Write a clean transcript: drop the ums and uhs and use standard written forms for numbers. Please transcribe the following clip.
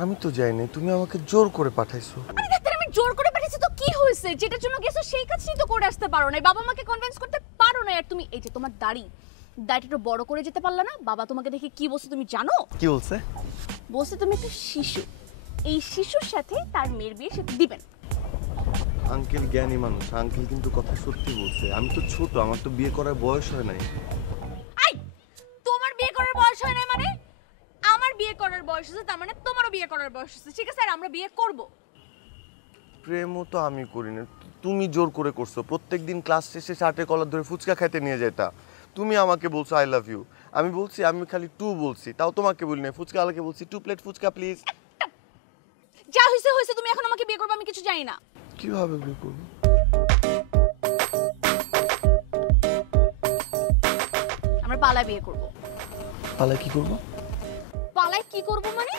আমি তো যাই নাই, তুমি আমাকে জোর করে পাঠাইছো। আরে ডাক্তার, আমি জোর করে পাঠিয়েছি তো কি হয়েছে? যেটার জন্য গেছো সেই কাজটাই তো করে আসতে পারো না, বাবা মাকে কনভিন্স করতে পারো না। আর তুমি এই যে তোমার দাড়িটা একটু বড় করে যেতে পারলা না? বাবা তোমাকে দেখে কি বলছে তুমি জানো? কি বলছে? বলছে তুমি একটা শিশু, এই শিশুর সাথে তার মেয়ের বিয়ে সে দিবেন। আঙ্কেল জ্ঞানী মানুষ, আঙ্কেল কিন্তু কথা সত্যি বলছে। আমি তো ছোট, আমার তো বিয়ে করার বয়স হয় নাই। আই, তোমার বিয়ে করার বয়স হয় না মানে? আমার বিয়ে করার বয়স হচ্ছে, তার মানে তোমারও বিয়ে করার বয়স হচ্ছে। ঠিক আছে, আর আমরা বিয়ে করব। প্রেমও তো আমি করি না, তুমি জোর করে করছো। প্রত্যেকদিন ক্লাস শেষে শার্টের কলার ধরে ফুচকা খাইতে নিয়ে যেতা। তুমি আমাকে বলছো আই লাভ ইউ, আমি বলছি, আমি খালি টু বলছি, তাও তোমাকে বলি না। ফুচকা আলাকে বলছি 2 প্লেট ফুচকা প্লিজ। যা হয়েছে হয়েছে, তুমি এখন আমাকে বিয়ে করবে আমি কিছু জানি না। কিভাবে বিয়ে করবো? আমরা পালায় বিয়ে করব। পালা কি করবো? পালায় কি করব মানে?